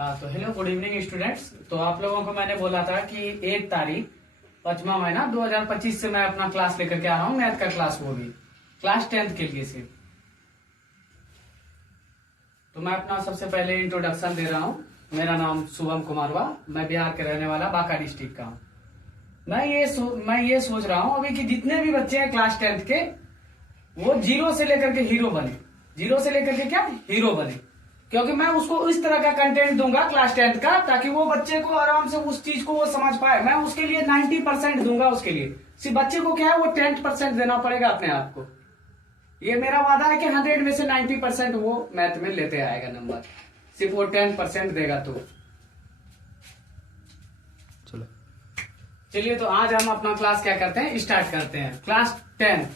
हाँ तो hello good evening students. तो आप लोगों को मैंने बोला था कि 1 तारीख 5वां महीना 2025 से मैं अपना क्लास लेकर के आ रहा हूँ, मैथ का क्लास, वो भी क्लास 10th के लिए सिर्फ। तो मैं अपना सबसे पहले इंट्रोडक्शन दे रहा हूँ। मेरा नाम शुभम कुमार हुआ, मैं बिहार के रहने वाला बांका डिस्ट्रिक्ट का हूँ। मैं ये सोच रहा हूँ अभी कि जितने भी बच्चे हैं क्लास 10th के, वो जीरो से लेकर के हीरो बने। जीरो से लेकर के क्या हीरो बने, क्योंकि मैं उसको इस तरह का कंटेंट दूंगा क्लास 10th का, ताकि वो बच्चे को आराम से उस चीज को वो समझ पाए। मैं उसके लिए 90% दूंगा, उसके लिए सिर्फ बच्चे को क्या है वो 10% देना पड़ेगा अपने आप को। ये मेरा वादा है कि 100 में से 90% वो मैथ में लेते आएगा नंबर, सिर्फ वो 10% देगा। तो चलिए तो आज हम अपना क्लास क्या करते हैं, स्टार्ट करते हैं। क्लास 10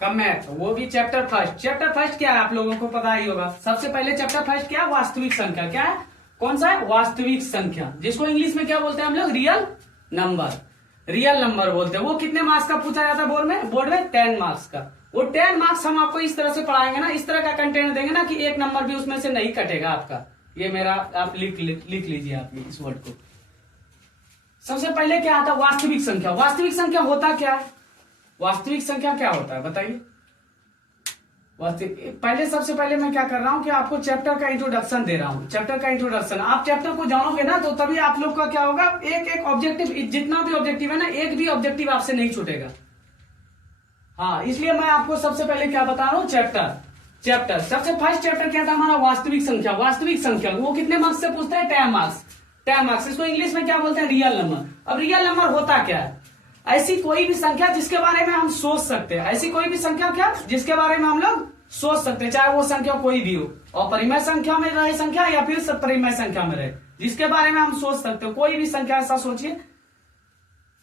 का मैथ, वो भी चैप्टर फर्स्ट। चैप्टर फर्स्ट क्या है आप लोगों को पता ही होगा। सबसे पहले चैप्टर फर्स्ट क्या है, वास्तविक संख्या। क्या है, कौन सा है, वास्तविक संख्या, जिसको इंग्लिश में क्या बोलते हैं हम लोग, रियल नंबर। रियल नंबर बोलते हैं। वो कितने मार्क्स का पूछा जाता है बोर्ड में 10 मार्क्स का। वो 10 मार्क्स हम आपको इस तरह से पढ़ाएंगे ना, इस तरह का कंटेंट देंगे ना कि एक नंबर भी उसमें से नहीं कटेगा आपका। ये मेरा आप लिख लीजिए आप इस वर्ड को। सबसे पहले क्या आता है, वास्तविक संख्या। वास्तविक संख्या होता क्या है, वास्तविक संख्या क्या होता है बताइए। पहले सबसे पहले मैं क्या कर रहा हूं कि आपको चैप्टर का इंट्रोडक्शन दे रहा हूं। चैप्टर का इंट्रोडक्शन, आप चैप्टर को जानोगे ना तो तभी आप लोग का क्या होगा, एक ऑब्जेक्टिव, जितना भी ऑब्जेक्टिव है ना, एक भी ऑब्जेक्टिव आपसे नहीं छूटेगा। हाँ, इसलिए मैं आपको सबसे पहले क्या बता रहा हूं, चैप्टर सबसे फर्स्ट चैप्टर क्या था हमारा, वास्तविक संख्या। वास्तविक संख्या वो कितने मार्क्स से पूछता है, 10 मार्क्स। 10 मार्क्स, इसको इंग्लिश में क्या बोलते हैं, रियल नंबर। अब रियल नंबर होता क्या है, ऐसी कोई भी संख्या जिसके बारे में हम सोच सकते हैं। ऐसी कोई भी संख्या क्या, जिसके बारे में हम लोग सोच सकते हैं, चाहे वो संख्या कोई भी हो, और परिमेय संख्या में रहे संख्या या फिर सपरिमेय संख्या में रहे, जिसके बारे में हम सोच सकते हो। कोई भी संख्या ऐसा सोचिए,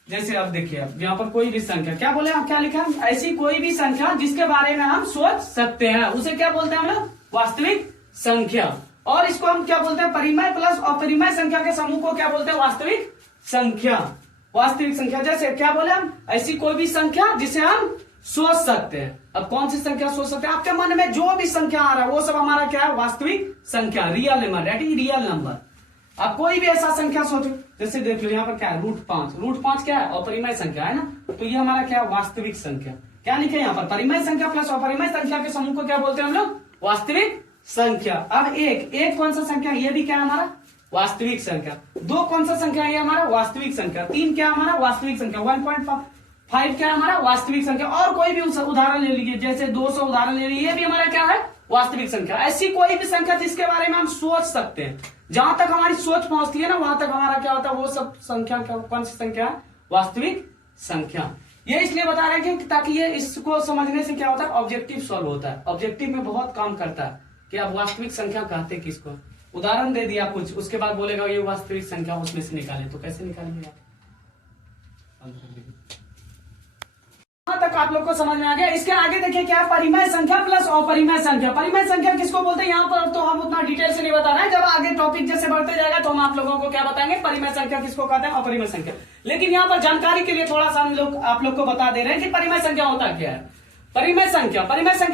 जैसे अब देखिए अब यहाँ पर कोई भी संख्या, क्या बोले हम, क्या लिखा है, ऐसी कोई भी संख्या जिसके बारे में हम सोच सकते हैं, उसे क्या बोलते हैं हम लोग, वास्तविक संख्या। और इसको हम क्या बोलते हैं, परिमेय प्लस अपरिमेय संख्या के समूह को क्या बोलते हैं, वास्तविक संख्या। वास्तविक संख्या, जैसे क्या बोले हम, ऐसी कोई भी संख्या जिसे हम सोच सकते हैं। अब कौन सी संख्या सोच सकते हैं, आपके मन में जो भी संख्या आ रहा है वो सब हमारा क्या है, वास्तविक संख्या, real number, that is real number. आप कोई भी ऐसा संख्या सोचो, जैसे देख लो यहाँ पर क्या है, √5। √5 क्या है, अपरिमेय संख्या है ना, तो ये हमारा क्या है, वास्तविक संख्या। क्या लिखे यहाँ पर, परिमेय संख्या प्लस अपरिमेय संख्या के समूह को क्या बोलते हैं हम लोग, वास्तविक संख्या। अब एक कौन सा संख्या, ये भी क्या है हमारा, वास्तविक संख्या। 2 कौन सा संख्या, ये हमारा वास्तविक संख्या। 3 क्या हमारा, वास्तविक संख्या। 1.5 क्या हमारा, वास्तविक संख्या। और कोई भी उदाहरण ले लीजिए, जैसे 200 उदाहरण ले लीजिए, ये भी हमारा क्या है, वास्तविक संख्या। ऐसी कोई भी संख्या जिसके बारे में हम सोच सकते हैं, जहां तक हमारी सोच पहुंचती है ना, वहां तक हमारा क्या होता है, वो सब संख्या कौन सी संख्या है, वास्तविक संख्या। ये इसलिए बता रहे हैं कि ताकि ये इसको समझने से क्या होता है, ऑब्जेक्टिव सॉल्व होता है। ऑब्जेक्टिव में बहुत काम करता है कि आप वास्तविक संख्या कहते किसको। उदाहरण दे दिया कुछ, उसके बाद बोलेगा ये वास्तविक संख्या, उसमें से निकालें, तो कैसे निकालेंगे आप। तक आप लोग को समझ में आ गया। इसके आगे देखिए क्या है, परिमेय संख्या प्लस अपरिमेय संख्या। परिमेय संख्या किसको बोलते हैं, यहाँ पर तो हम उतना डिटेल से नहीं बता रहे हैं, जब आगे टॉपिक जैसे बढ़ते जाएगा तो हम आप लोगों को क्या बताएंगे, परिमेय संख्या किसको कहते हैं, अपरिमेय संख्या। लेकिन यहाँ पर जानकारी के लिए थोड़ा सा हम लोग आप लोग को बता दे रहे हैं कि परिमेय संख्या होता क्या है। परिमेय संख्या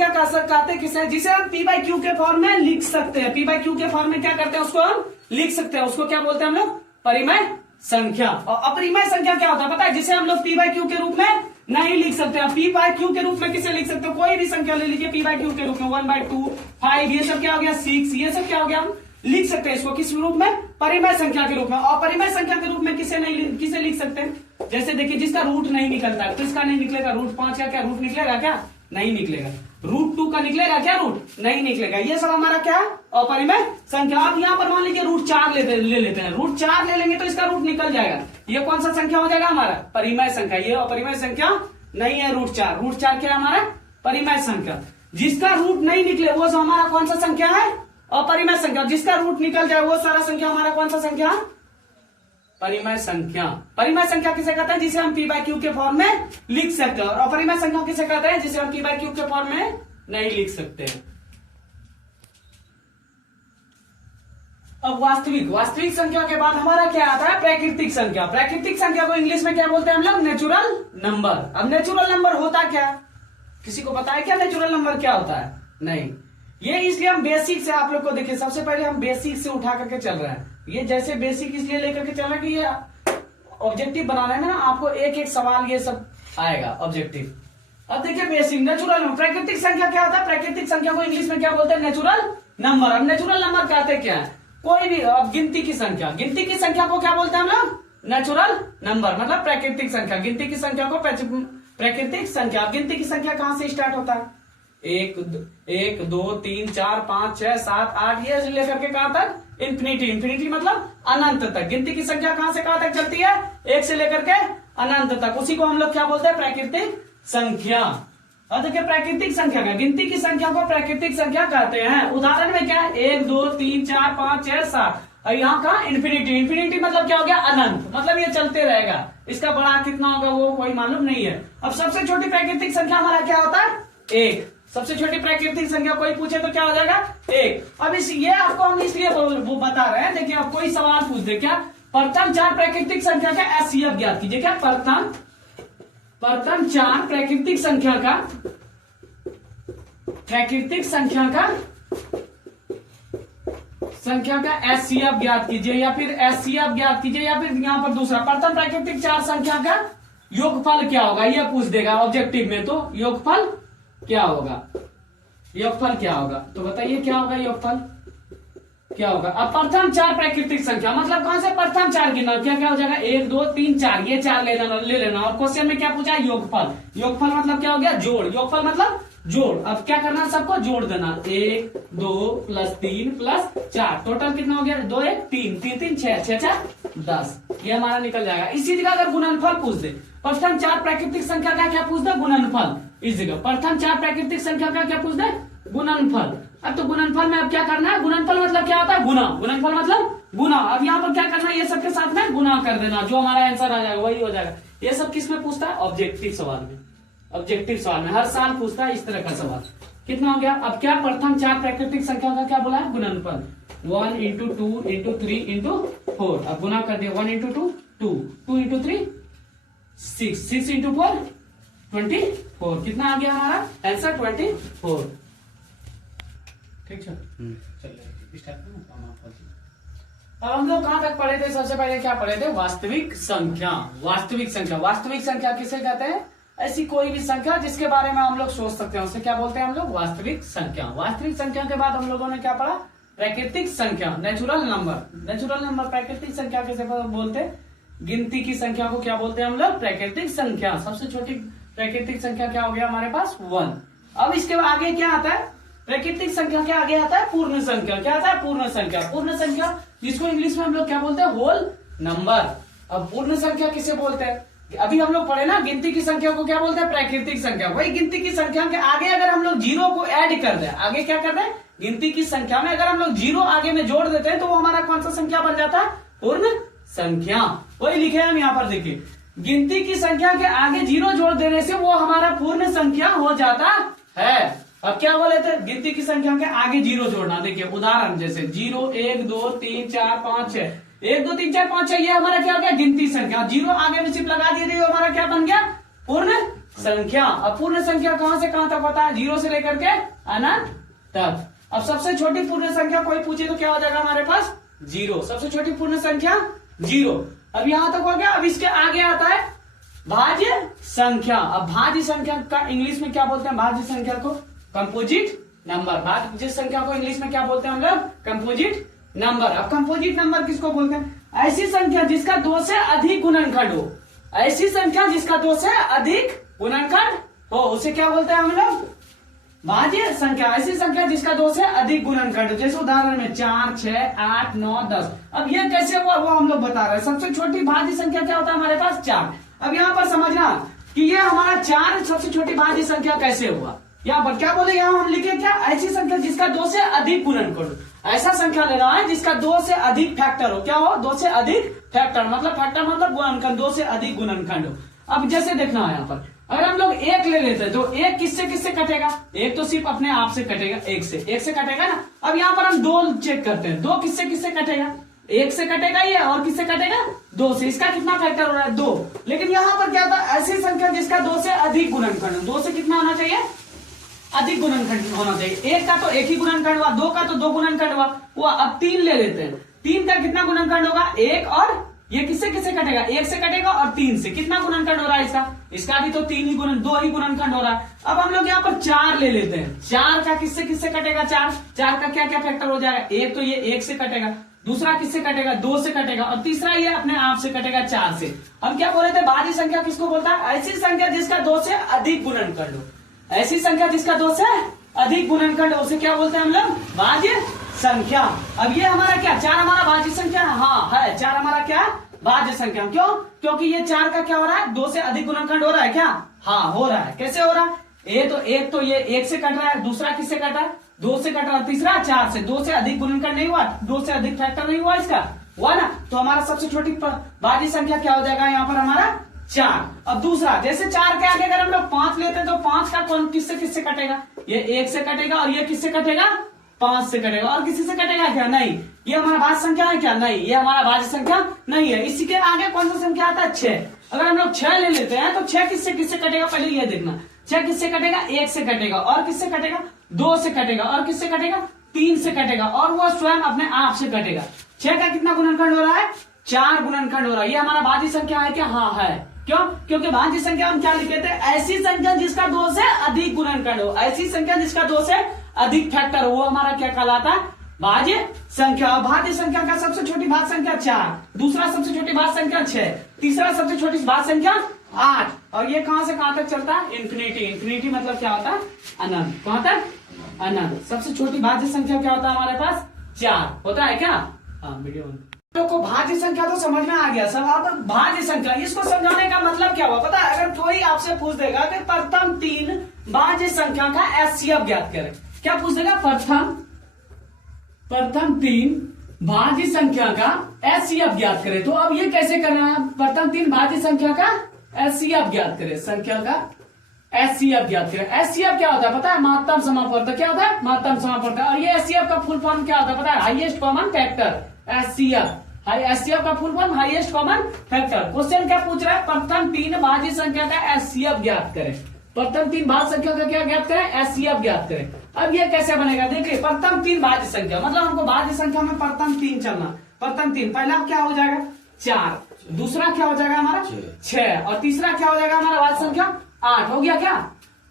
कहते किसे, जिसे हम p/q के फॉर्म में लिख सकते हैं। p/q के फॉर्म में क्या करते हैं, उसको हम लिख सकते हैं, उसको क्या बोलते हैं हम लोग, परिमेय संख्या। और अपरिमेय संख्या क्या होता है पता है, जिसे हम लोग p/q के रूप में नहीं लिख सकते हैं। p/q के रूप में किसे लिख सकते हो, कोई भी संख्या ले लीजिए p/q के रूप में, 1/2, 5, ये सब क्या हो गया, 6, ये सब क्या हो गया, हम लिख सकते हैं इसको किस रूप में, परिमेय संख्या के रूप में। और परिमेय संख्या के रूप में किसे लिख सकते हैं, जैसे देखिए जिसका रूट नहीं निकलता है, तो इसका नहीं निकलेगा, √5 का क्या रूट निकलेगा, क्या नहीं निकलेगा। √2 का निकलेगा क्या, रूट नहीं निकलेगा। ये सब हमारा क्या है, अपरिमेय संख्या। आप यहाँ पर मान लीजिए √4 ले लेते हैं, √4 ले लेंगे तो इसका रूट निकल जाएगा। ये कौन सा संख्या हो जाएगा हमारा, परिमेय संख्या। ये अपरिमेय संख्या नहीं है, √4। √4 क्या है हमारा, परिमेय संख्या। जिसका रूट नहीं निकले वो हमारा कौन सा संख्या है, अपरिमेय संख्या। जिसका रूट निकल जाए वो सारा संख्या हमारा कौन सा संख्या, परिमेय संख्या। परिमेय संख्या किसे कहते हैं, जिसे हम p/q के फॉर्म में लिख सकते हैं। और अपरिमेय संख्या किसे कहते हैं, जिसे हम p/q के फॉर्म में नहीं लिख सकते हैं। अब वास्तविक संख्या के बाद हमारा क्या आता है, प्राकृतिक संख्या। प्राकृतिक संख्या को इंग्लिश में क्या बोलते हैं हम लोग, नेचुरल नंबर। अब नेचुरल नंबर होता क्या, किसी को पता है क्या नेचुरल नंबर क्या होता है, नहीं। ये इसलिए हम बेसिक से आप लोग को देखिए, सबसे पहले हम बेसिक से उठा करके चल रहे हैं। ये जैसे बेसिक इसलिए लेकर के चल रहे हैं कि ये ऑब्जेक्टिव बनाने में ना आपको एक एक सवाल ये सब आएगा ऑब्जेक्टिव। अब देखिए बेसिक नेचुरल प्राकृतिक संख्या क्या होता है, प्राकृतिक संख्या को इंग्लिश में क्या बोलते हैं, नेचुरल नंबर। अब नेचुरल नंबर कहते क्या है, कोई भी अब गिनती की संख्या, गिनती की संख्या को क्या बोलते हैं हम लोग, नेचुरल नंबर, मतलब प्राकृतिक संख्या। गिनती की संख्या को प्राकृतिक संख्या। गिनती की संख्या कहां से स्टार्ट होता है, 1 2 3 4 5 6 7 8 ये लेकर के कहां तक, इंफिनिटी। इंफिनिटी मतलब अनंत तक। गिनती की संख्या कहां से कहां तक चलती है, 1 से लेकर के अनंत तक। उसी को हम लोग क्या बोलते हैं, प्राकृतिक संख्या। अब देखिए प्राकृतिक संख्या का, गिनती की संख्या को प्राकृतिक संख्या कहते हैं। उदाहरण में क्या है, 1 2 3 4 5 6 7 और यहाँ का इंफिनिटी। इंफिनिटी मतलब क्या हो गया, अनंत, मतलब ये चलते रहेगा। इसका बड़ा कितना होगा वो कोई मालूम नहीं है। अब सबसे छोटी प्राकृतिक संख्या हमारा क्या होता है, 1। सबसे छोटी प्राकृतिक संख्या कोई पूछे तो क्या हो जाएगा, 1। अब ये आपको हम इसलिए वो बता रहे हैं। देखिए आप कोई सवाल पूछ दे, क्या प्रथम 4 प्राकृतिक संख्या का एचसीएफ ज्ञात कीजिए। क्या प्रथम 4 प्राकृतिक संख्या का एचसीएफ ज्ञात कीजिए, या फिर एचसीएफ ज्ञात कीजिए, या फिर यहाँ पर दूसरा प्रथम प्राकृतिक 4 संख्या का योगफल क्या होगा, ये पूछ देगा ऑब्जेक्टिव में। तो योगफल क्या होगा, योगफल क्या होगा, तो बताइए क्या होगा, योगफल क्या होगा। अब प्रथम 4 प्राकृतिक संख्या मतलब कहां से प्रथम 4 गिनना, क्या क्या हो जाएगा, 1 2 3 4, ये 4 ले लेना। और क्वेश्चन में क्या पूछा है, योगफल। योगफल मतलब क्या हो गया, जोड़। योगफल मतलब जोड़। अब क्या करना, सबको जोड़ देना, 1 2 + 3 + 4, टोटल कितना हो गया, 2 1 3 3 3 6 6 4 10, ये हमारा निकल जाएगा। इसी जगह अगर गुणनफल पूछ दे, प्रथम 4 प्राकृतिक संख्या का क्या पूछ दे, गुणनफल। इस जगह प्रथम 4 प्राकृतिक संख्या का क्या पूछ दे, गुणनफल। अब तो गुणनफल में अब क्या करना है, गुणनफल मतलब क्या होता है, गुना। गुणनफल मतलब गुना। अब यहाँ पर क्या करना है, ये सबके साथ में गुना कर देना, जो हमारा आंसर आ जाएगा वही हो जाएगा। ये सब किस में पूछता है, ऑब्जेक्टिव सवाल में। ऑब्जेक्टिव सवाल में हर साल पूछता है इस तरह का सवाल। कितना हो गया, अब क्या प्रथम 4 प्राकृतिक संख्या का क्या बोला है, गुणनफल। 1 × 2 × 3 × 4। अब गुना कर दिया, 1 × 2 2, 2 × 3 6, 6 × 4 24। कितना आ गया हमारा आंसर, 24। ठीक है, अब हम लोग कहां तक पढ़े थे, सबसे पहले क्या पढ़े थे, वास्तविक संख्या। वास्तविक संख्या, वास्तविक संख्या किसे कहते हैं, ऐसी कोई भी संख्या जिसके बारे में हम लोग सोच सकते हैं उसे क्या बोलते हैं हम लोग, वास्तविक संख्या। वास्तविक संख्या के बाद हम लोगों ने क्या पढ़ा, प्राकृतिक संख्या, नेचुरल नंबर। नेचुरल नंबर प्राकृतिक संख्या कैसे बोलते हैं, गिनती की संख्या को क्या बोलते हैं हम लोग, प्राकृतिक संख्या। सबसे छोटी प्राकृतिक संख्या क्या हो गया हमारे पास, 1। अब इसके आगे क्या आता है, प्राकृतिक संख्या के आगे आता है पूर्ण संख्या। क्या आता है, पूर्ण संख्या। पूर्ण संख्या जिसको इंग्लिश में हम लोग क्या बोलते हैं, होल नंबर। अब पूर्ण संख्या किसे बोलते हैं, अभी हम लोग पढ़े ना, गिनती की संख्या को क्या बोलते हैं, प्राकृतिक संख्या। वही गिनती की संख्या के आगे अगर हम लोग 0 को ऐड कर दें, आगे क्या कर दें, गिनती की संख्या में अगर हम लोग 0 आगे में जोड़ देते हैं तो वो हमारा कौन सा संख्या बन जाता है, पूर्ण संख्या। वही लिखे हम यहाँ पर, देखिए गिनती की संख्या के आगे 0 जोड़ देने से वो हमारा पूर्ण संख्या हो जाता है। अब क्या बोले थे, गिनती की संख्या के आगे 0 जोड़ना। देखिए उदाहरण जैसे 0 1 2 3 4 5 6, 1 2 3 4 5 6, ये हमारा क्या हो गया, गिनती संख्या। 0 आगे में सिर्फ लगा दिए, हमारा क्या बन गया, पूर्ण संख्या। अब पूर्ण संख्या कहां से कहां तक होता है, 0 से लेकर के अनंत तक। अब सबसे छोटी पूर्ण संख्या कोई पूछे तो क्या हो जाएगा हमारे पास, 0। सबसे छोटी पूर्ण संख्या 0। अब यहां तक हो गया। अब इसके आगे आता है भाज्य संख्या। अब भाज्य संख्या का इंग्लिश में क्या बोलते हैं, भाज्य संख्या को कंपोजिट नंबर। भाज्य संख्या को इंग्लिश में क्या बोलते हैं हम लोग, कंपोजिट नंबर। अब कंपोजिट नंबर किसको बोलते हैं, ऐसी संख्या जिसका 2 से अधिक गुणनखंड हो। ऐसी संख्या जिसका 2 से अधिक गुणनखंड हो उसे क्या बोलते हैं हम लोग, भाज्य संख्या। ऐसी संख्या जिसका 2 से अधिक गुणनखंड हो। जैसे उदाहरण में 4 6 8 9 10। अब ये कैसे हुआ वो हम लोग बता रहे हैं। सबसे छोटी भाज्य संख्या क्या होता है हमारे पास, 4। अब यहाँ पर समझना कि ये हमारा 4 सबसे छोटी भाज्य संख्या कैसे हुआ। यहाँ पर क्या बोले, यहाँ हम लिखे क्या, ऐसी संख्या जिसका 2 से अधिक गुणनखंड हो। ऐसा संख्या लेना है जिसका 2 से अधिक फैक्टर हो। क्या हो, 2 से अधिक फैक्टर मतलब गुणनखंड, 2 से अधिक गुणनखंड हो। अब जैसे देखना है यहाँ पर, अगर हम लोग 1 ले लेते हैं तो 1 किससे किससे कटेगा, 1 तो सिर्फ अपने आप से कटेगा, 1 से कटेगा ना। अब यहाँ पर हम 2 चेक करते हैं, 2 किससे किससे कटेगा, 1 से कटेगा ये, और किससे कटेगा, 2 से। इसका कितना फैक्टर हो रहा है, 2। लेकिन यहाँ पर क्या होता है, ऐसी संख्या जिसका 2 से अधिक गुणनखंड, 2 से कितना होना चाहिए, अधिक गुणनखंड होना चाहिए। एक का तो एक ही गुणनखंड हुआ, दो का तो दो गुणनखंड हुआ। अब तीन ले लेते हैं, तीन का कितना गुणनखंड होगा, एक, और ये किससे किससे कटेगा, एक से कटेगा और तीन से। कितना गुणनखंड हो रहा है इसका, इसका भी तो तीन ही दो ही गुणनखंड हो रहा है। अब हम लोग यहाँ पर चार ले लेते हैं, चार का किससे किससे कटेगा, चार का क्या क्या फैक्टर हो जाएगा, एक तो ये एक से कटेगा, दूसरा किससे कटेगा, दो से कटेगा, और तीसरा ये अपने आप से कटेगा, चार से। हम क्या बोले थे, भाज्य संख्या किसको बोलता है, ऐसी संख्या जिसका दो से अधिक गुणनखंड हो, ऐसी संख्या जिसका दो से अधिक गुणनखंड हो, उसे क्या बोलते हैं हम लोग, भाज्य संख्या। अब ये हमारा क्या, चार हमारा भाज्य संख्या, हाँ है, चार हमारा क्या भाज्य संख्या। क्यों, क्योंकि ये चार का क्या हो रहा है, दो से अधिक गुणनखंड हो रहा है क्या, हाँ हो रहा है। कैसे हो रहा है, एक तो ये एक से कट रहा है, दूसरा किससे कट रहा है, दो से कट रहा है, तीसरा चार से। दो से अधिक गुणनखंड नहीं हुआ, दो से अधिक फैक्टर नहीं हुआ इसका, हुआ ना। तो हमारा सबसे छोटी भाज्य संख्या क्या हो जाएगा यहाँ पर हमारा, चार। अब दूसरा, जैसे चार के आगे अगर हम लोग पांच लेते हैं तो पांच का कौन किससे किससे कटेगा, ये एक से कटेगा, और ये किससे कटेगा, पांच से कटेगा, और किसी से कटेगा क्या, नहीं। ये हमारा भाज्य संख्या है क्या, नहीं, ये हमारा भाज्य संख्या नहीं है। इसी के आगे कौन सा संख्या आता है, छह। अगर हम लोग छह ले लेते हैं तो छह किससे किससे कटेगा, पहले ये देखना, छह किससे कटेगा, एक से कटेगा, और किससे कटेगा, दो से कटेगा, और किससे कटेगा, तीन से कटेगा, और वो स्वयं अपने आप से कटेगा। छह का कितना गुणनखंड हो रहा है, चार गुणनखंड हो रहा है। ये हमारा भाज्य संख्या है क्या, हाँ है। क्यों, क्योंकि भाज्य संख्या हम क्या लिखे थे, ऐसी संख्या जिसका दो से अधिक गुणनखंड हो, ऐसी संख्या जिसका दो से अधिक फैक्टर हो, वो हमारा क्या कहलाता है, भाज्य संख्या। भाज्य संख्या का सबसे छोटी भाज्य संख्या चार, दूसरा सबसे छोटी भाज्य संख्या छह, तीसरा सबसे छोटी भाज्य संख्या आठ, और ये कहां से कहां तक चलता है, इन्फिनिटी। इन्फिनिटी मतलब क्या होता है, अनंत। कहां तक, अनंत। सबसे छोटी भाज्य संख्या क्या होता है हमारे पास, चार होता है क्या, हाँ वीडियो को भाज्य संख्या तो समझ में आ गया सब। अब भाज्य संख्या, इसको समझाने का मतलब क्या हुआ पता है, अगर कोई आपसे पूछ देगा कि प्रथम तीन भाज्य संख्या का एचसीएफ ज्ञात करें, क्या पूछ देगा, प्रथम तीन भाज्य संख्या का एचसीएफ ज्ञात करें। तो अब ये कैसे करना है, प्रथम तीन भाज्य संख्या का एचसीएफ ज्ञात करें, संख्या का एचसीएफ ज्ञात करें। एचसीएफ क्या होता है पता है, महत्तम समापवर्तक। क्या होता है, महत्तम समापवर्तक। और ये एचसीएफ का फुल फॉर्म क्या होता है पता है, highest common factor, HCF. HCF का full form highest common factor. Question क्या पूछ रहा है, प्रथम तीन भाज्य संख्या का एचसीएफ ज्ञात करें। प्रथम तीन भाज्य संख्या का क्या ज्ञात करें, एचसीएफ ज्ञात करें। अब ये कैसे बनेगा, देखिए प्रथम तीन भाज्य संख्या मतलब हमको भाज्य संख्या में प्रथम तीन चलना। प्रथम तीन, पहला क्या हो जाएगा, चार, दूसरा क्या हो जाएगा हमारा, छह, और तीसरा क्या हो जाएगा हमारा भाज्य संख्या, आठ। हो गया क्या,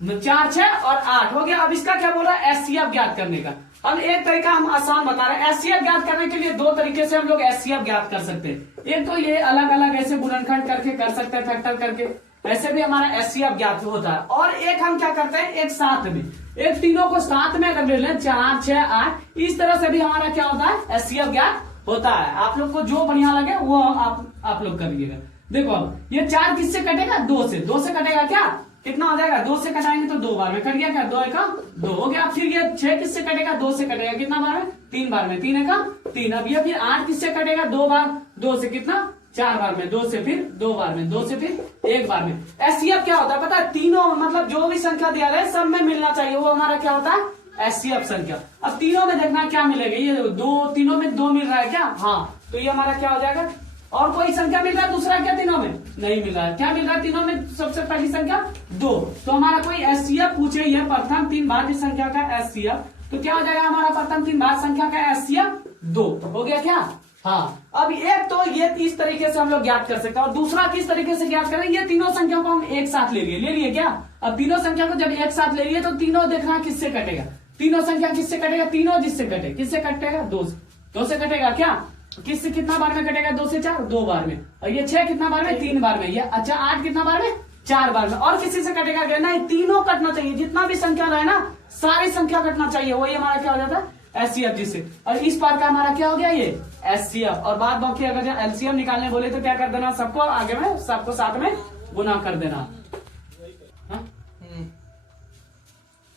चार, छह और आठ हो गया। अब इसका क्या बोल रहा है, एचसीएफ ज्ञात करने का। अब एक तरीका हम आसान बता रहे हैं, एचसीएफ ज्ञात करने के लिए दो तरीके से हम लोग एचसीएफ ज्ञात कर सकते हैं। एक तो ये अलग अलग ऐसे गुणनखंड करके कर सकते हैं, फैक्टर करके, ऐसे भी हमारा एचसीएफ ज्ञात होता है। और एक हम क्या करते हैं, एक साथ में, एक तीनों को साथ में अगर ले लें, चार, छह, आठ, इस तरह से भी हमारा क्या होता है, एचसीएफ ज्ञात होता है। आप लोग को जो बढ़िया लगे वो आप लोग करिएगा। देखो अब ये चार किससे कटेगा, दो से। दो से कटेगा क्या, कितना हो जाएगा, दो से कटाएंगे तो दो बार में कट गया क्या, दो का दो हो गया। फिर ये छह किससे कटेगा, दो से कटेगा, कितना बार में, तीन बार में, तीन का तीन। अब ये फिर आठ किससे कटेगा, दो बार, दो से कितना, चार बार में, दो से फिर दो बार में, दो से फिर एक बार में। एचसीएफ क्या होता है पता है, तीनों मतलब जो भी संख्या दिया है सब में मिलना चाहिए, वो हमारा क्या होता है, एचसीएफ संख्या। अब तीनों में देखना क्या मिलेगा, ये दो, तीनों में दो मिल रहा है क्या, हाँ, तो ये हमारा क्या हो जाएगा। और कोई संख्या मिल रहा है दूसरा क्या, तीनों में नहीं मिल रहा है, क्या मिल रहा है तीनों में, सबसे पहली संख्या दो। तो हमारा कोई एचसीएफ पूछे ये प्रथम तीन भाज्य संख्या का एचसीएफ, तो क्या हो जाएगा हमारा प्रथम तीन भाज्य संख्या का एचसीएफ दो। हो गया क्या, हाँ। अब एक तो ये इस तरीके से हम लोग ज्ञात कर सकते हैं, और दूसरा किस तरीके से ज्ञात करें, ये तीनों संख्या को हम एक साथ ले लिए क्या। अब तीनों संख्या को जब एक साथ ले लिए तो तीनों देखना किससे कटेगा, तीनों संख्या किससे कटेगा, तीनों जिससे कटे, किससे कटेगा, दो से कटेगा क्या, किससे कितना बार में कटेगा, दो से चार, दो बार में। और ये छह कितना बार में, तीन बार में। ये अच्छा आठ कितना बार में, चार बार में। और किसी से कटेगा क्या, नहीं, तीनों कटना चाहिए, जितना भी संख्या रहे ना सारी संख्या कटना चाहिए, वही हमारा क्या हो जाता है, एचसीएफ जिसे। और इस बार का हमारा क्या हो गया, ये एचसीएफ। और बाद बाकी अगर एलसीएम निकालने बोले तो क्या कर देना, सबको आगे में, सबको साथ में गुना कर देना।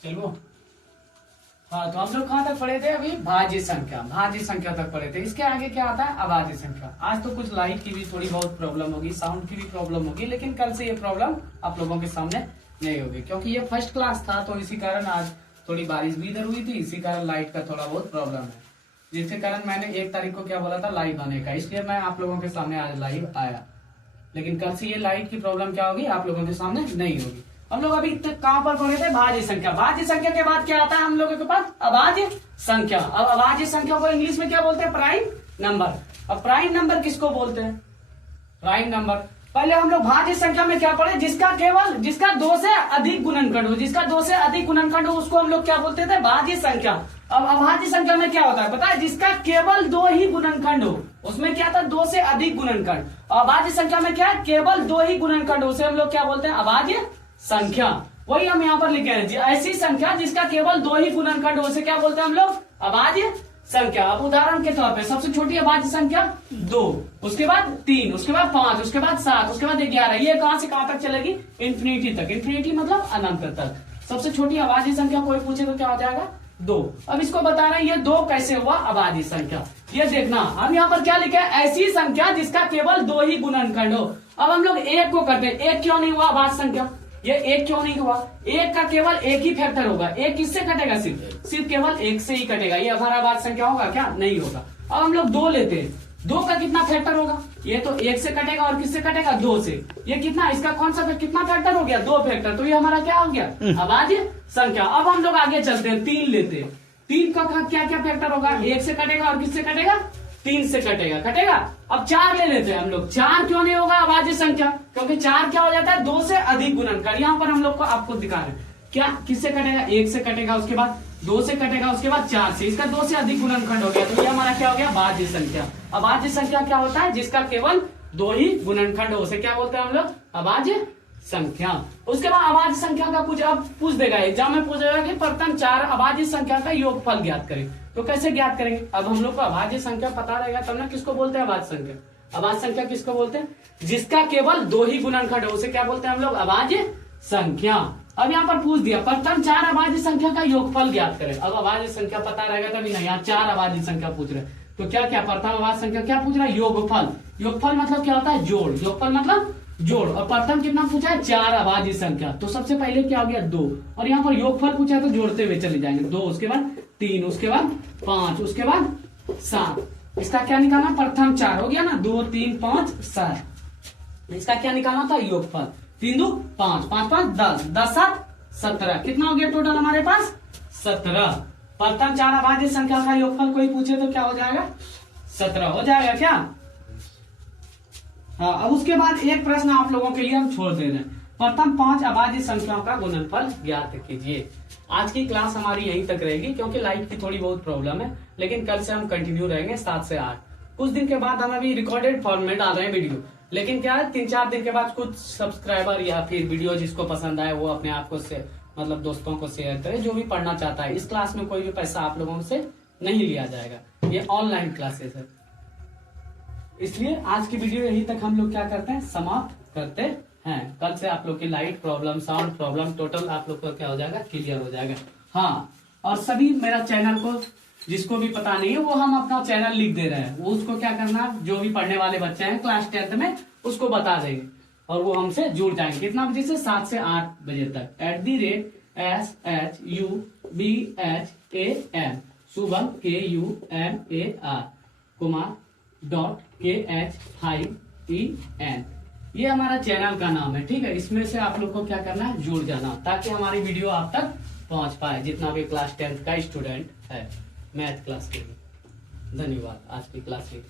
चलो हाँ, तो हम लोग कहाँ तक पढ़े थे अभी, भाज्य संख्या, भाज्य संख्या तक पढ़े थे। इसके आगे क्या आता है, अभाज्य संख्या। आज तो कुछ लाइट की भी थोड़ी बहुत प्रॉब्लम होगी, साउंड की भी प्रॉब्लम होगी, लेकिन कल से ये प्रॉब्लम आप लोगों के सामने नहीं होगी, क्योंकि ये फर्स्ट क्लास था, तो इसी कारण आज थोड़ी बारिश भी इधर हुई थी, इसी कारण लाइट का थोड़ा बहुत प्रॉब्लम है, जिसके कारण मैंने 1 तारीख को क्या बोला था, लाइव आने का, इसलिए मैं आप लोगों के सामने आज लाइव आया। लेकिन कल से ये लाइट की प्रॉब्लम क्या होगी, आप लोगों के सामने नहीं होगी। हम लोग अभी कहां पर पढ़े थे? भाज्य संख्या। भाज्य संख्या के बाद क्या आता है हम लोगों के पास? अभाज्य संख्या। अब अभाज्य संख्या को इंग्लिश में क्या बोलते हैं? Prime number. अब प्राइम नंबर किसको बोलते हैं? Prime number. पहले हम लोग भाज्य संख्या में क्या पढ़े? जिसका 2 से अधिक गुणनखंड हो, जिसका 2 से अधिक गुणनखंड हो उसको हम लोग क्या बोलते थे? भाज्य संख्या। अब अभाज्य संख्या में क्या होता है पता है? जिसका केवल 2 ही गुणनखंड हो, उसमें क्या था? 2 से अधिक गुणनखंड। अभाज्य संख्या में क्या है? केवल 2 ही गुणनखंड हो, उसे हम लोग क्या बोलते हैं? अभाज्य संख्या। वही हम यहाँ पर लिखे हैं, ऐसी संख्या जिसका केवल 2 ही गुणनखंड हो उसे क्या बोलते हैं हम लोग? अभाज्य संख्या। अब उदाहरण के तौर पे सबसे छोटी अभाज्य संख्या 2, उसके बाद 3, उसके बाद 5, उसके बाद 7, उसके बाद 11। ये कहां से कहां तक चलेगी? इन्फिनिटी तक। इन्फिनिटी मतलब अनंत तक। सबसे छोटी अभाज्य संख्या कोई पूछे तो क्या हो जाएगा? 2। अब इसको बता रहे हैं ये 2 कैसे हुआ अभाज्य संख्या। ये देखना हम यहाँ पर क्या लिखे हैं? ऐसी संख्या जिसका केवल 2 ही गुणनखंड हो। अब हम लोग 1 को करते हैं। 1 क्यों नहीं हुआ अभाज्य संख्या? ये 1 क्यों नहीं हुआ? 1 का केवल 1 ही फैक्टर होगा। 1 किससे कटेगा? सिर्फ केवल 1 से ही कटेगा। ये हमारा अभाज्य संख्या होगा क्या? नहीं होगा। अब हम लोग 2 लेते हैं। 2 का कितना फैक्टर होगा? ये तो 1 से कटेगा और किससे कटेगा? 2 से। ये कितना? इसका कौन सा कितना फैक्टर हो गया? 2 फैक्टर। तो ये हमारा क्या हो गया? अभाज्य संख्या। अब हम लोग आगे चलते हैं, 3 लेते हैं। 3 का क्या क्या फैक्टर होगा? 1 से कटेगा और किससे कटेगा? 3 से कटेगा। अब 4 ले लेते हैं हम लोग। 4 क्यों नहीं होगा अभाज्य संख्या? क्योंकि 4 क्या हो जाता है? 2 से अधिक गुणनखंड। यहाँ पर हम लोग को आपको दिखा रहे हैं क्या किससे कटेगा? 1 से कटेगा, उसके बाद 2 से कटेगा, उसके बाद 4 से। इसका 2 से अधिक गुणनखंड हो गया, तो ये हमारा क्या हो गया? अभाज्य संख्या। अभाज्य संख्या क्या होता है? जिसका केवल 2 ही गुणनखंड हो उसे क्या बोलते हैं हम लोग? अभाज्य संख्या। उसके बाद अभाज्य संख्या का पूछ देगा एग्जाम में, पूछेगा कि प्रथम 4 अभाज्य संख्या का योगफल ज्ञात करें। तो कैसे ज्ञात करेंगे? अब हम लोग को अभाज्य संख्या पता रहेगा तब ना किसको बोलते हैं अभाज्य संख्या। अभाज्य संख्या किसको बोलते हैं? जिसका केवल 2 ही गुणनखंड हो उसे क्या बोलते हैं हम लोग? अभाज्य संख्या। अब यहाँ पर पूछ दिया प्रथम 4 अभाज्य संख्या का योगफल ज्ञात करें। अब अभाज्य संख्या पता रहेगा तभी ना। यहाँ 4 अभाज्य संख्या पूछ रहे, तो क्या क्या प्रथम अभाज्य संख्या क्या पूछ रहा है? योगफल। योगफल मतलब क्या होता है? जोड़। योगफल मतलब जोड़। और प्रथम कितना पूछा है? 4 अभाज्य संख्या। तो सबसे पहले क्या हो गया? 2। और यहाँ पर योगफल पूछा है तो जोड़ते हुए चले जाएंगे। 2, उसके बाद 3, उसके बाद 5, उसके बाद 7। इसका क्या निकालना? प्रथम 4 हो गया ना। 2, 3, 5, 7। इसका क्या निकालना था? योगफल। 3 2 5, 5 5 10, 10 7 17। कितना हो गया टोटल हमारे पास? 17। प्रथम 4 अभाज्य संख्या का योगफल कोई पूछे तो क्या हो जाएगा? 17 हो जाएगा क्या? हाँ। अब उसके बाद एक प्रश्न आप लोगों के लिए हम छोड़ दे रहे हैं। प्रथम 5 अभाज्य संख्याओं का गुणनफल ज्ञात कीजिए। आज की क्लास हमारी यहीं तक रहेगी क्योंकि लाइट की थोड़ी बहुत प्रॉब्लम है, लेकिन कल से हम कंटिन्यू रहेंगे 7 से 8। कुछ दिन के बाद हम अभी रिकॉर्डेड फॉर्म में डाल रहे हैं वीडियो, लेकिन क्या है 3-4 दिन के बाद कुछ सब्सक्राइबर या फिर वीडियो जिसको पसंद आए वो अपने आप को मतलब दोस्तों को शेयर करे, जो भी पढ़ना चाहता है। इस क्लास में कोई भी पैसा आप लोगों से नहीं लिया जाएगा, ये ऑनलाइन क्लासेस है। इसलिए आज की वीडियो यहीं तक हम लोग क्या करते हैं? समाप्त करते हैं। कल से आप लोग की light problem, sound problem total आप लोग को क्या हो जाएगा? क्लियर हो जाएगा। हाँ, और सभी मेरा चैनल को जिसको भी पता नहीं है वो हम अपना चैनल लिख दे रहे हैं, वो उसको क्या करना है? जो भी पढ़ने वाले बच्चे हैं क्लास 10th में उसको बता देंगे और वो हमसे जुड़ जाएंगे। कितना बजे से? 7 से 8 बजे तक। @SHUBHAM शुभम KUMAR .KH5EN ये हमारा चैनल का नाम है। ठीक है, इसमें से आप लोग को क्या करना है? जुड़ जाना, ताकि हमारी वीडियो आप तक पहुंच पाए, जितना भी क्लास 10th का स्टूडेंट है मैथ क्लास के लिए। धन्यवाद आज की क्लास के लिए।